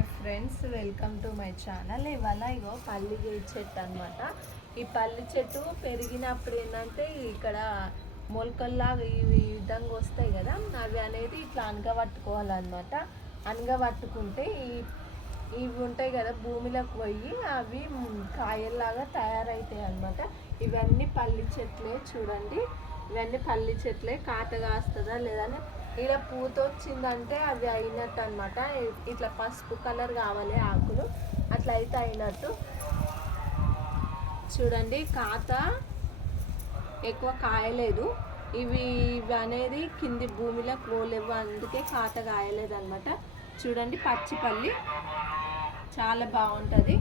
Hi friends welcome to my channel. ఇవాళ ఇగో పల్లి చెట్టు అనమాట ఈ పల్లి చెట్టు పెరిగినప్పుడు ఏంటంటే ఇక్కడ మొలకల్లాగా ఇవి ఈ విధంగా వస్తాయి కదా. అవి అనేది ఇట్లా అనగబట్టుకోవాలన్నమాట. అనగబట్టుకుంటే ఈ ఇవి ఉంటాయి కదా భూమిలోకి పోయి అవి కాయల్లాగా తయారవుతాయి అన్నమాట. ఇవన్నీ పల్లి చెట్లే చూడండి. ఇవన్నీ పల్లి చెట్లే కాత కాస్తుందా లేదని ఇలా పూత వచ్చిందంటే అవి అయినట్టు అనమాట ఇట్లా పసుపు కలర్ కావాలి ఆకులు. అట్లా అయితే అయినట్టు. చూడండి కాత ఎక్కువ కాయలేదు. ఇవి ఇవి అనేది కింది భూమిలో పోలేవు. అందుకే కాత కాయలేదు అనమాట చూడండి పచ్చిపల్లి. చాలా బాగుంటుంది.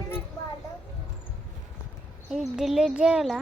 ఇంకొకటి ఇది డిలీట్ చేయాలా